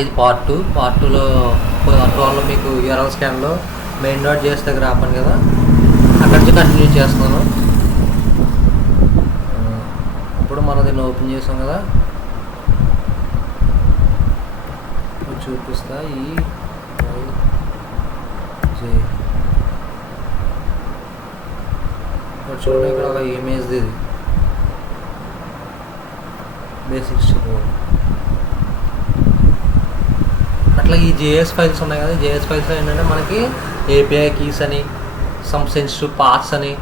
ఇది పార్ట్ 2లో మీకు యూఆర్ఎల్ స్కాన్లో మెయిన్ డాట్ జేఎస్ దగ్గర ఆపాను కదా, అక్కడి నుంచి కంటిన్యూ చేస్తున్నాను. ఇప్పుడు మనం దీన్ని ఓపెన్ చేసాం కదా, చూపిస్తా. చూడండి, ఇక్కడ ఒక ఇమేజ్ది ఇది బేసిక్స్. అట్లా ఈ జేఎస్ ఫైల్స్ ఉన్నాయి కదా, జేఎస్ ఫైల్స్లో ఏంటంటే మనకి ఏపీఐ కీస్ అని, సమ్ సెన్సిటివ్ పాత్స్ అని,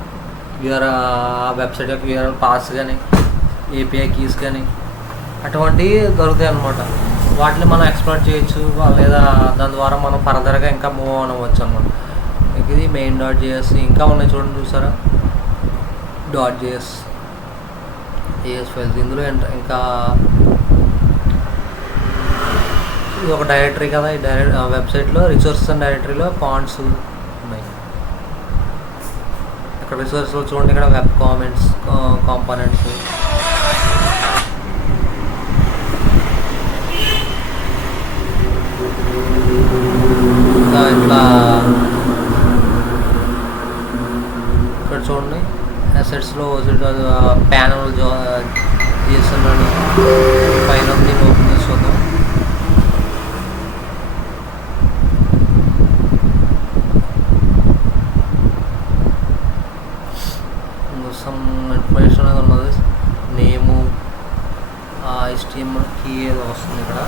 వెబ్సైట్ యొక్క యూఆర్ఎల్ పాత్స్ కానీ, ఏపీఐ కీస్ కానీ అటువంటివి దొరుకుతాయి అన్నమాట. వాటిని మనం ఎక్స్ప్లోర్ చేయొచ్చు, లేదా దాని ద్వారా మనం ఫర్దర్గా ఇంకా మూవ్ ఆన్ అవ్వచ్చు అనమాట. ఇది మెయిన్ డాట్ జేఎస్. ఇంకా ఉన్నాయి చూడండి, చూసారా, డాట్ జేఎస్ ఫైల్స్. ఇందులో ఇంకా ఇది ఒక డైరెక్టరీ కదా, ఈ వెబ్సైట్లో రిసోర్సెస్ అండ్ డైరెక్టరీలో ఫాంట్స్ ఉన్నాయి. ఇక్కడ రిసోర్స్లో చూడండి, ఇక్కడ వెబ్ కాంపోనెంట్స్, ఇట్లా ఇక్కడ చూడండి అసెట్స్లో ప్యానల్ చేస్తున్నాను. పైన దీన్ని ఓపెన్ చేసి చూద్దాం. సమ్ ఇన్ఫర్మేషన్ అనేది ఉన్నది, నేము, HTML కీ ఏదో వస్తుంది ఇక్కడ.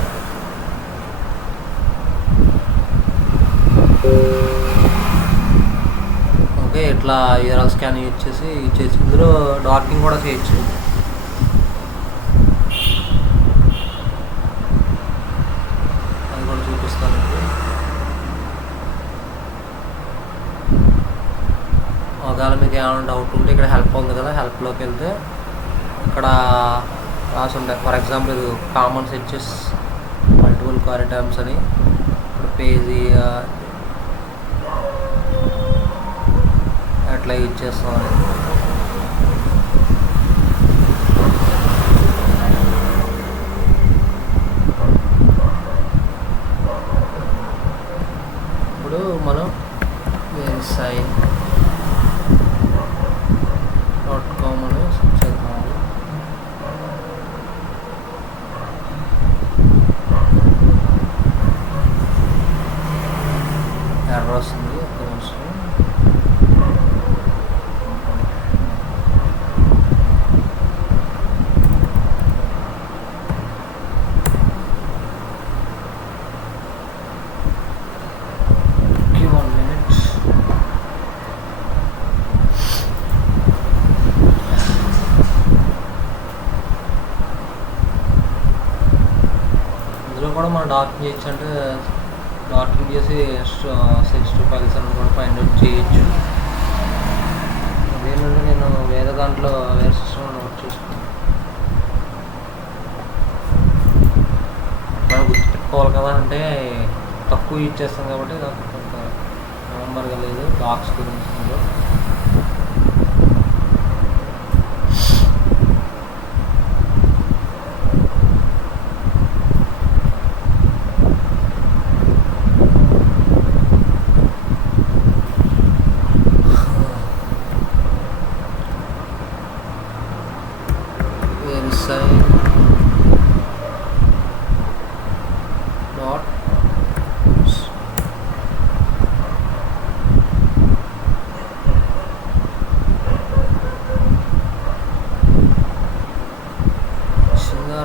ఓకే, ఇట్లా యూఆర్ఎల్ స్కాన్ యూజ్ చేసి ఇందులో డార్కింగ్ కూడా చేయొచ్చు. అది కూడా చూపిస్తాను. ఒకవేళ మీకు ఏమైనా డౌట్ ఉంటే ఇక్కడ హెల్ప్ ఉంది కదా, హెల్ప్లోకి వెళ్తే ఇక్కడ రాసి ఉంటాయి. ఫర్ ఎగ్జాంపుల్ ఇది common searches multiple query terms అని, ఇప్పుడు పేజీ ఎట్లా యూజ్ చేస్తాం అని. ఇప్పుడు మనం verisign.com అని సెర్చ్ చేద్దాం. ఎర్రర్ వస్తుంది, ఒక నిమిషం. కూడా మనం డార్కింగ్ చేయొచ్చు, అంటే డార్కింగ్ చేసి సెన్సిటివ్ ఫైల్స్ అని కూడా ఫైండ్ అవుట్ చేయొచ్చు. అదేంటంటే నేను వేరే దాంట్లో వేరే సిస్టంలో నోట్ చేసుకున్నాను. మనం గుర్తుపెట్టుకోవాలి కదా, అంటే తక్కువ యూజ్ చేస్తాం కాబట్టి నాకు కొంత రిమెంబర్గా లేదు డాక్స్ గురించి.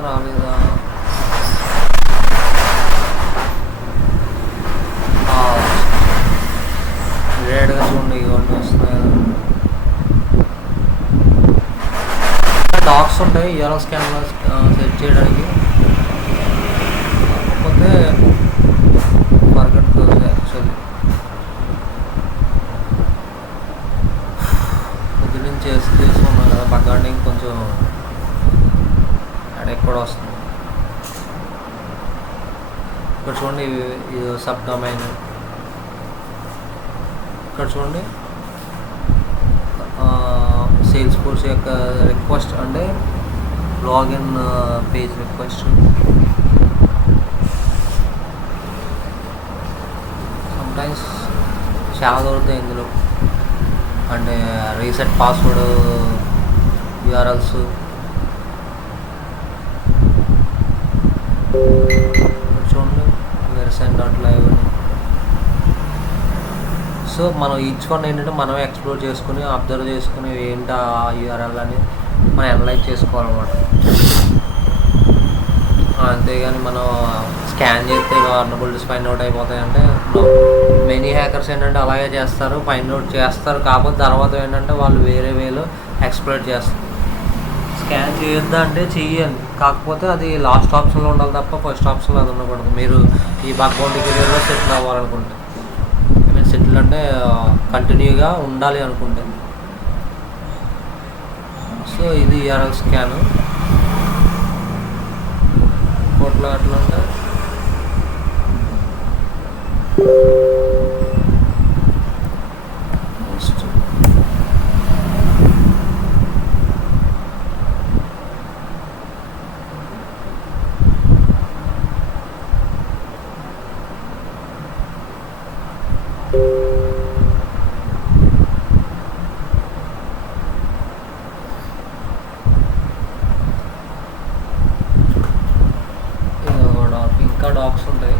రాలేదా? రేడ్గా చూడండి, ఇవన్నీ వస్తున్నాయి కదా. డాక్స్ ఉంటాయి యూఆర్ఎల్ స్కాన్లో సెర్చ్ చేయడానికి. కాకపోతే మార్కెట్ యాక్చువల్లీ పొద్దు నుంచి చేస్తున్నాం కదా, పక్కన కొంచెం హెడేక్ కూడా వస్తుంది. ఇక్కడ చూడండి, ఇది సబ్ డొమైన్. ఇక్కడ చూడండి, సేల్స్ ఫోర్స్ యొక్క రిక్వెస్ట్, అంటే లాగిన్ పేజ్ రిక్వెస్ట్. చాలా దొరుకుతాయి ఇందులో. అంటే రీసెట్ పాస్వర్డ్ యూఆర్ఎల్స్, చూడండి versant.live అని. సో మనం ఈచ్ వన్ ఏంటంటే మనమే ఎక్స్ప్లోర్ చేసుకుని అబ్జర్వ్ చేసుకుని ఏంటి ఆ యూఆర్ఎల్ అని మనం అనలైజ్ చేసుకోవాలన్నమాట. అంతేగాని మనం స్కాన్ చేస్తే వల్నరబిలిటీస్ ఫైండ్ అవుట్ అయిపోతాయంటే మెనీ హ్యాకర్స్ ఏంటంటే అలాగే చేస్తారు, ఫైండ్ అవుట్ చేస్తారు. కాకపోతే తర్వాత ఏంటంటే వాళ్ళు వేరే వేలో ఎక్స్ప్లోర్ చేస్తారు. స్కాన్ చేయొద్దా అంటే చెయ్యాలి, కాకపోతే అది లాస్ట్ ఆప్షన్లో ఉండాలి తప్ప ఫస్ట్ ఆప్షన్లో అది ఉండకూడదు. మీరు ఈ బగ్ బౌంటీ కెరీర్లో సెటిల్ అవ్వాలనుకుంటే, ఐ మీన్ సెటిల్ అంటే కంటిన్యూగా ఉండాలి అనుకుంటే. సో ఇది యూఆర్ఎల్ స్కాన్ కోట్లో అట్లా ఉంటాయి. ఇంకా డాక్స్ ఉంటాయి.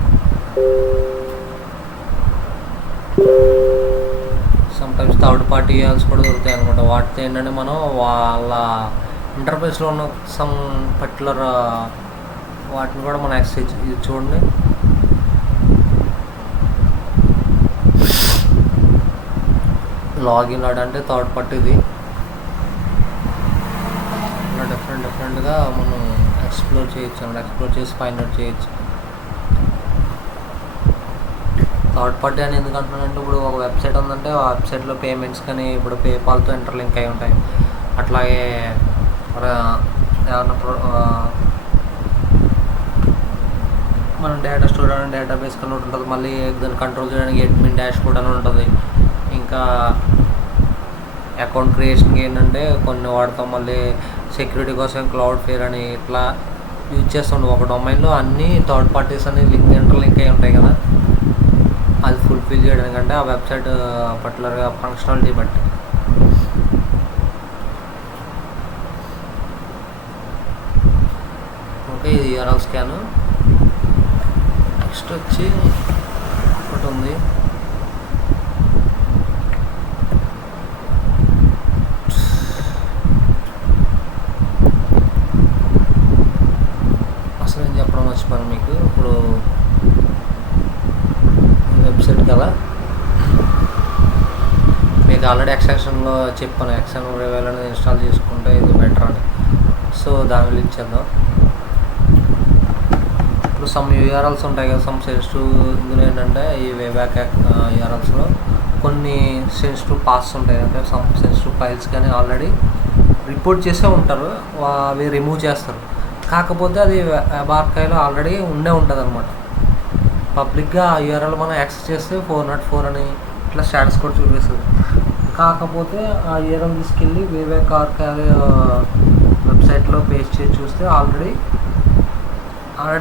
సమ్టైమ్స్ థర్డ్ పార్టీ యూఆర్ఎల్స్ కూడా దొరుకుతాయి అనమాట. వాటితో ఏంటంటే మనం వాళ్ళ ఇంటర్ఫేస్లో ఉన్న సమ్ పర్టికులర్ వాటిని కూడా మనం యాక్సెస్. ఇది చూడండి, లాగిన్ అంటే థర్డ్ పార్టీది. ఇలా డిఫరెంట్గా మనం ఎక్స్ప్లోర్ చేయొచ్చు అన్నమాట. ఎక్స్ప్లోర్ చేసి ఫైండ్ అవుట్ చేయొచ్చు. థర్డ్ పార్టీ అని ఎందుకు అంటున్నానంటే, ఇప్పుడు ఒక వెబ్సైట్ ఉందంటే ఆ వెబ్సైట్లో పేమెంట్స్ కానీ ఇప్పుడు పేపాల్తో ఇంటర్లింక్ అయి ఉంటాయి. అట్లాగే ఏమన్నా మనం డేటా స్టోర్ అని డేటాబేస్ కానీ ఉంటుంది. మళ్ళీ దాన్ని కంట్రోల్ చేయడానికి అడ్మిన్ డాష్ బోర్డ్ అని ఉంటుంది. ఇంకా అకౌంట్ క్రియేషన్కి ఏంటంటే కొన్ని వాడతాం. మళ్ళీ సెక్యూరిటీ కోసం క్లౌడ్ఫ్లేర్ అని ఇట్లా యూజ్ చేస్తుంటాం. ఒక డొమైన్లో అన్ని థర్డ్ పార్టీస్ అని ఇంటర్లింక్ అయి ఉంటాయి కదా, అది ఫుల్ఫిల్ చేయడానికంటే ఆ వెబ్సైట్ పర్టికులర్గా ఫంక్షనాలిటీ బట్టి. ఓకే, ఇది యూఆర్ఎల్ స్కాన్. నెక్స్ట్ వచ్చి ఒకటి ఉంది, అసలు నేను చెప్పడం మర్చిపోయాను మీకు. ఇప్పుడు వెబ్సైట్ కదా, మీకు ఆల్రెడీ ఎక్స్టెన్షన్లో చెప్పాను, ఎక్స్టెన్షన్ రివైల్ అనేది ఇన్స్టాల్ చేసుకుంటే ఇది బెటర్ అని. సో దాని ఇచ్చేద్దాం. ఇప్పుడు సమ్ యూఆర్ఎల్స్ ఉంటాయి కదా, సమ్ సెన్సిటివ్. ఇందులో ఏంటంటే ఈ వేబ్యాక్ యూఆర్ఎల్స్లో కొన్ని సెన్సిటివ్ పాత్స్ ఉంటాయి. అంటే సమ్ సెన్సిటివ్ ఫైల్స్ కానీ ఆల్రెడీ రిపోర్ట్ చేసే ఉంటారు, అవి రిమూవ్ చేస్తారు. కాకపోతే అది వెబ్ ఆర్కైవ్లో ఆల్రెడీ ఉంటుంది అనమాట. పబ్లిక్గా ఆ యూఆర్ఎల్ మనం యాక్సెస్ చేస్తే 404 అని ఇట్లా స్టాటస్ కూడా చూపిస్తుంది. కాకపోతే ఆ యూఆర్ఎల్ తీసుకెళ్ళి వేబ్యాక్ ఆర్కైవ్ వెబ్సైట్లో పేస్ట్ చేసి చూస్తే ఆల్రెడీ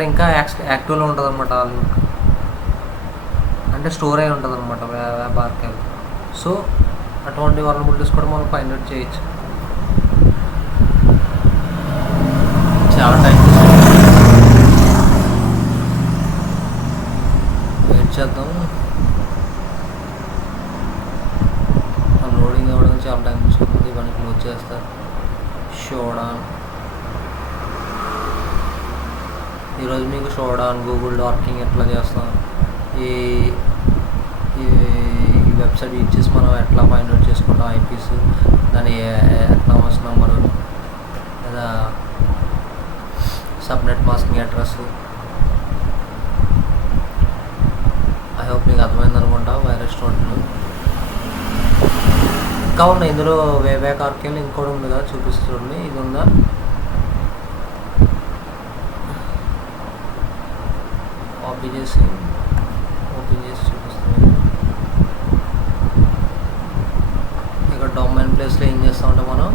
ఇంకా యాక్టివ్లో ఉంటుంది అనమాట. ఆ లింక్ అంటే స్టోర్ అయి ఉంటుంది అనమాట వెబ్ ఆర్కైవ్. సో అటువంటి వల్నరబిలిటీస్ కూడా మనం ఫైండ్ అవుట్ చేయొచ్చు. చాలా టైం వెయిట్ చేద్దాం. లోడింగ్ అవ్వడానికి చాలా టైం తీసుకుంటుంది. ఇవన్నీ క్లోజ్ చేస్తారు. షోడాన్ ఈరోజు మీకు షోడాన్, గూగుల్ డార్కింగ్ ఎట్లా చేస్తాం, ఈ వెబ్సైట్ యూజ్ చేసి మనం ఎట్లా ఫైండ్ అవుట్ చేసుకుంటాం ఐపీస్, దాని ఎకనామస్ నెంబరు లేదా subnet masking address. I hope మీకు అర్థమైంది అనుకుంటా. వైరస్ నోట్లు ఇంకా ఉన్నాయి ఇందులో. వేబ్యాక్ ఆర్కైవ్ ఇంకోటి ఉంది కదా, చూపిస్తుంది. ఇది ఉందా, ఓపెన్ చేసి చూపిస్తుంది. ఇక్కడ డొమైన్ ప్లేస్లో ఏం చేస్తామంటే మనం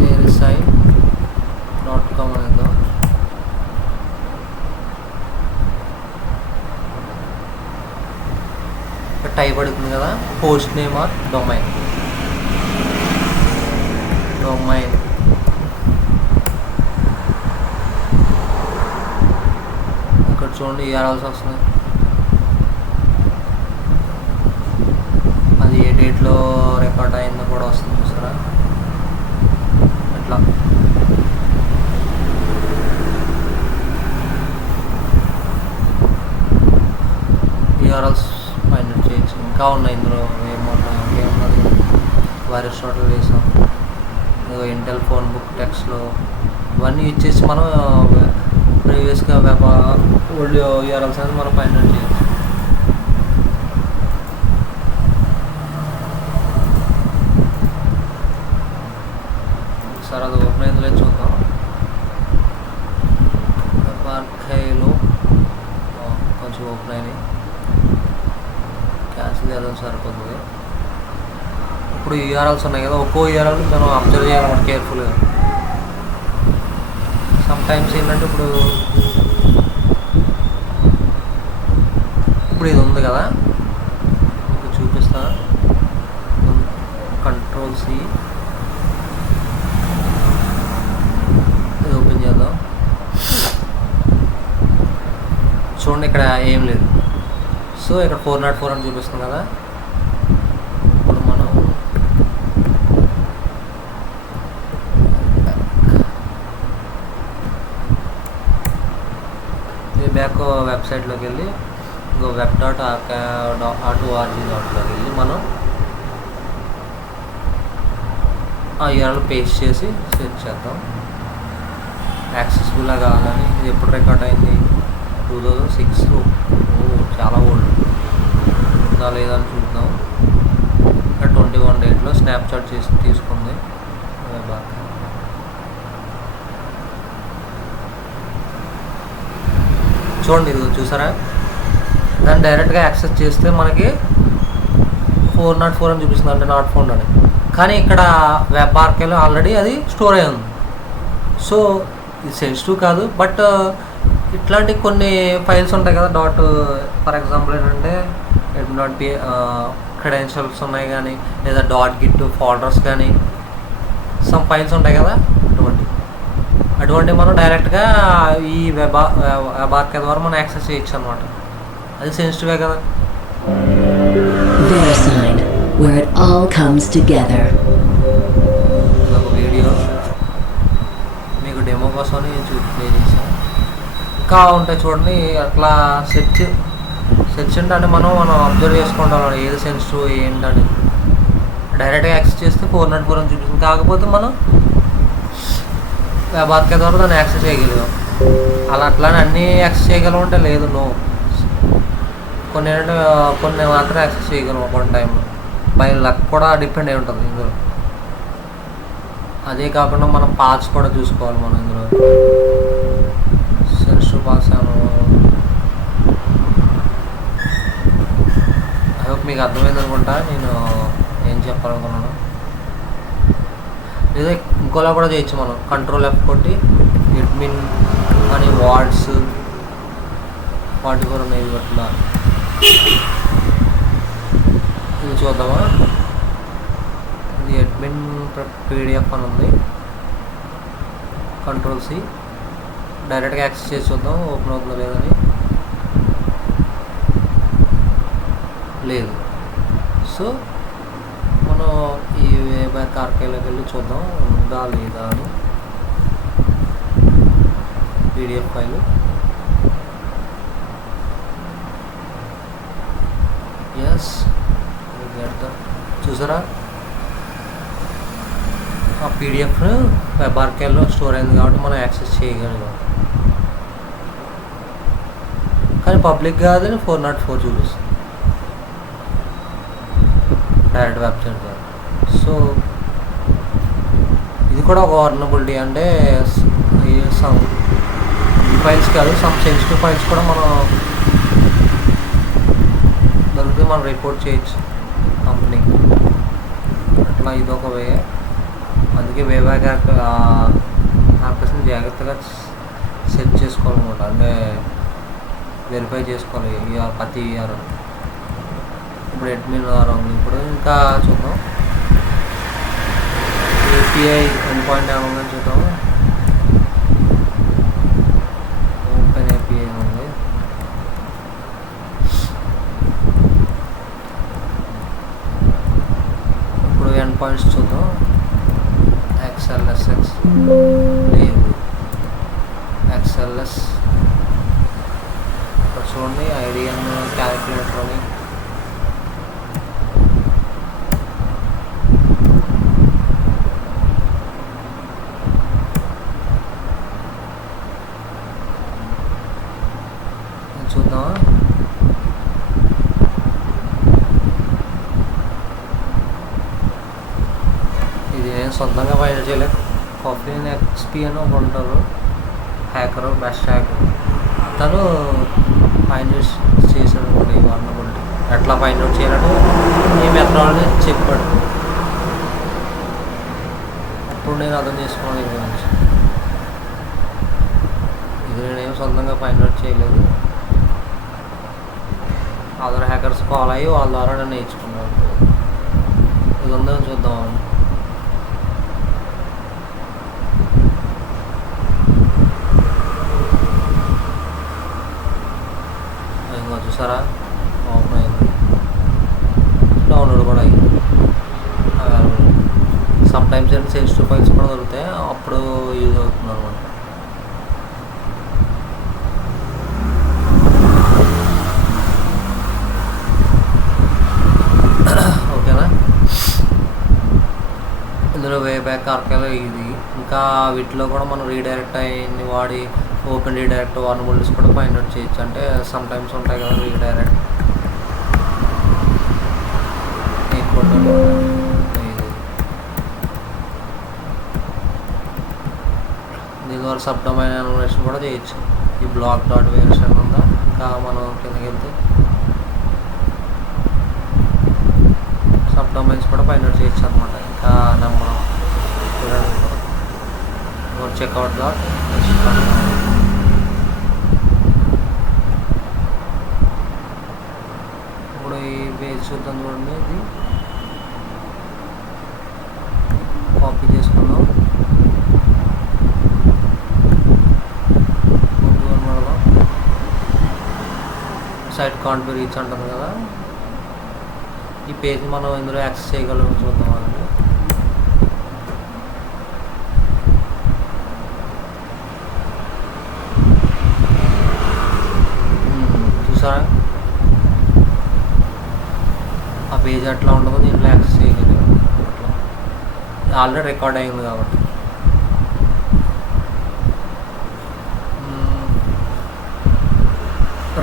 verisite.com అనేద్దాం. టైప్ అడుగుతుంది కదా, పోస్ట్ నేమ్ ఆర్ డొమైన్. ఇక్కడ చూడండి URLs వస్తున్నాయి. అది ఏ డేట్లో రికార్డ్ అయిందో కూడా వస్తుంది చూసారా. అట్లా URLs ఫైండ్ అవుట్ చేయొచ్చు. ఇంకా ఉన్నాయి ఇందులో, ఇంకేమున్నది, వైరస్ హోటల్ వేసాం, ఇంటెల్ ఫోన్ బుక్ టెక్స్ట్లో ఇవన్నీ యూజ్ చేసి మనం ప్రీవియస్గా ఓల్డ్ URLs అనేది మనం ఫైండ్ అవుట్ చేయొచ్చు. సార్ అది ఓపెన్ అయిందిలే చూద్దాం. పార్కైలో కొంచెం ఓపెన్ అయినాయి, క్యాన్సిల్ చేద్దాం సరిపోతుంది. ఇప్పుడు URLs ఉన్నాయి కదా, ఒక్కో URL మనం అబ్జర్వ్ చేయాలన్నమాట కేర్ఫుల్గా. సమ్ టైమ్స్ ఏంటంటే ఇప్పుడు ఇది ఉంది కదా, మీకు చూపిస్తా. Ctrl+C ఇది ఓపెన్ చేద్దాం. చూడండి ఇక్కడ ఏం లేదు. సో ఇక్కడ 404 అని చూపిస్తుంది కదా. ఇప్పుడు మనం బ్యాక్ వెబ్సైట్లోకి వెళ్ళి web.org.loకి వెళ్ళి మనం ఆ URL పేస్ట్ చేసి సెర్చ్ చేద్దాం. యాక్సెస్ఫుల్గా కావాలని. ఇది ఎప్పుడు రికార్డ్ అయింది? 2006. చాలా ఓల్డ్ ఉందా లేదా అని చూద్దాం. 21 డేట్లో స్నాప్షాట్ చేసి తీసుకుంది. చూడండి ఇది చూసారా, దాన్ని డైరెక్ట్గా యాక్సెస్ చేస్తే మనకి 404 అని చూపిస్తుంది, అంటే నాట్ ఫౌండ్ అని. కానీ ఇక్కడ వెబ్ ఆర్కైవ్లో ఆల్రెడీ అది స్టోర్ అయి ఉంది. సో ఇది సెన్సిటివ్ కాదు, బట్ ఇట్లాంటి కొన్ని ఫైల్స్ ఉంటాయి కదా, ఫర్ ఎగ్జాంపుల్ ఏంటంటే .p క్రెడెన్షియల్స్ ఉన్నాయి కానీ, లేదా .git ఫోల్డర్స్ కానీ, సమ్ ఫైల్స్ ఉంటాయి కదా, అటువంటి మనం డైరెక్ట్గా ఈ వెబ్ ఆర్కైవ్ ద్వారా మనం యాక్సెస్ చేయొచ్చు అనమాట. అది సెన్సిటివే కదా. where it all comes together. ఒక వీడియో మీకు డెమో కోసం ప్లే చేసాను. ఇంకా ఉంటాయి చూడండి అట్లా సెర్చ్ అంటే మనం అబ్జర్వ్ చేసుకుంటాం ఏది సెన్సిటివ్ ఏంటని. డైరెక్ట్గా యాక్సెస్ చేస్తే 404 అని చూపిస్తుంది. కాకపోతే మనం వెబ్ ఆర్కైవ్ ద్వారా దాన్ని యాక్సెస్ చేయగలిగాం. అట్లానే అన్నీ యాక్సెస్ చేయగలం అంటే లేదు, నో. కొన్ని మాత్రం యాక్సెస్ చేయగలం ఒక టైంలో. బై లక్ కూడా డిపెండ్ అయి ఉంటుంది ఇందులో. అదే కాకుండా మనం పాత్స్ కూడా చూసుకోవాలి మనం ఇందులో. సెన్సిటివ్ పాత్స్ ఐ హోప్ మీకు అర్థమైంది అనుకుంటా నేను ఏం చెప్పాలనుకున్నాను. లేదా ఇంకోలా కూడా చేయొచ్చు మనం. Ctrl+F కొట్టి admin అని వార్డ్స్ 44 ఉన్నాయి అట్లా. ఇది చూద్దామా, ఇది అడ్మిన్ PDF అని ఉంది. Ctrl+C డైరెక్ట్గా యాక్సెస్ చేసి చూద్దాం ఓపెన్ అవుతుందో లేదని. లేదు. సో మనం ఈ వెబ్ ఆర్కైవ్లోకి వెళ్ళి చూద్దాం ఉందా లేదా అని. PDF ఫైల్ ఎస్ చూసారా, ఆ PDF వెబ్ ఆర్కైవ్లో స్టోర్ అయింది కాబట్టి మనం యాక్సెస్ చేయగలిగాం. కానీ పబ్లిక్ కాదని 404 చూపిస్తుంది డైరెక్ట్ వెబ్సైట్ ద్వారా. సో ఇది కూడా ఒక వర్నబిలిటీ. అంటే సమ్ ఫైల్స్ కాదు, సమ్ సెన్సిటివ్ ఫైల్స్ కూడా మనం దొరికితే మనం రిపోర్ట్ చేయొచ్చు కంపెనీకి. అట్లా ఇదొక వే. అందుకే ఆపరేషన్ జాగ్రత్తగా సెట్ చేసుకోవాలన్నమాట. అంటే వెరిఫై చేసుకోవాలి ప్రతి ఇయర్. ఇప్పుడు అడ్మిన్ ద్వారా ఉంది. ఇప్పుడు ఇంకా చూద్దాం ఏపీఐ ఎండ్ పాయింట్ ఏమన్నా చూద్దాం. ఓపెన్ ఏపీఐ ఉంది. ఇప్పుడు ఎండ్ పాయింట్స్ చూద్దాం. XLSX లేదు, XLS ఇక్కడ చూడండి. ఐడిఎన్ క్యాలిక్యులేటర్ అని చూద్దాం. ఇది నేను సొంతంగా ఫైండ్ చేయలేదు. కాఫీన్ XP అని ఒక ఉంటారు హ్యాకర్, బెస్ట్ హ్యాకర్. తను ఫైండ్ చేశాడు కూడా ఈ వార్నబిలిటీ ఎట్లా ఫైండ్ అవుట్ చేయాలంటే ఈ మెథడాలజీ చెప్పాడు. అప్పుడు నేను అర్థం చేసుకున్నాను ఇది గురించి. ఇది నేనేం సొంతంగా ఫైండ్ అవుట్ చేయలేదు. అదర్ హ్యాకర్స్ ఫాలో అయ్యి వాళ్ళ ద్వారా నేను నేర్చుకున్నాను. ఇది ఉందని చూద్దాం. ఇంకా చూసారా ఓపెన్ అయింది. డౌన్లోడ్ కూడా అయింది. సమ్ టైమ్స్ ఏంటి సెన్సిటివ్ ఫైల్స్ కూడా దొరుకుతాయి, అప్పుడు యూజ్ అవుతుంది అనమాట. ఓకేనా, ఇందులో వే బ్యాక్ ఆర్కైవ్ ఇది. ఇంకా వీటిలో కూడా మనం రీడైరెక్ట్ అయ్యింది వాడి ఓపెన్ రీడైరెక్ట్ వార్నబిలిటీస్ కూడా ఫైండ్ అవుట్ చేయొచ్చు. అంటే సమ్ టైమ్స్ ఉంటాయి కదా రీడైరెక్ట్. దీని ద్వారా సబ్ డొమైన్ ఎన్యుమరేషన్ కూడా చేయొచ్చు. ఈ బ్లాక్ డాట్ వేరియేషన్ ఉందా. ఇంకా మనం కిందకి వెళ్తే సబ్ డొమైన్స్ కూడా ఫైండ్ అవుట్ చేయొచ్చు అనమాట. ఇంకా నెంబర్ చెక్అవుట్ డాట్ ఇప్పుడు ఈ పేజ్ చూద్దాం. చూడండి, ఇది కాపీ చేసుకుందాం. సైట్ కాంట్ బి రీచ్ అంటుంది కదా. ఈ పేజ్ మనం ఇందులో యాక్సెస్ చేయగలం. చూద్దాం అండి. చూసారా ఆ పేజ్ ఎట్లా ఉంటుందో దీంట్లో యాక్సెస్ చేయగలిగాం. అట్లా ఆల్రెడీ రికార్డ్ అయింది కాబట్టి.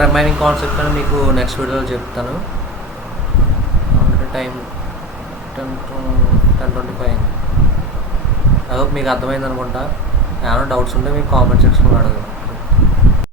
రిమైనింగ్ కాన్సెప్ట్ అని మీకు నెక్స్ట్ వీడియోలో చెప్తాను. టైం 10:25. ఐ హోప్ మీకు అర్థమైంది అనుకుంటా. ఏమైనా డౌట్స్ ఉంటే మీకు కామెంట్ సెక్షన్లో అడగండి.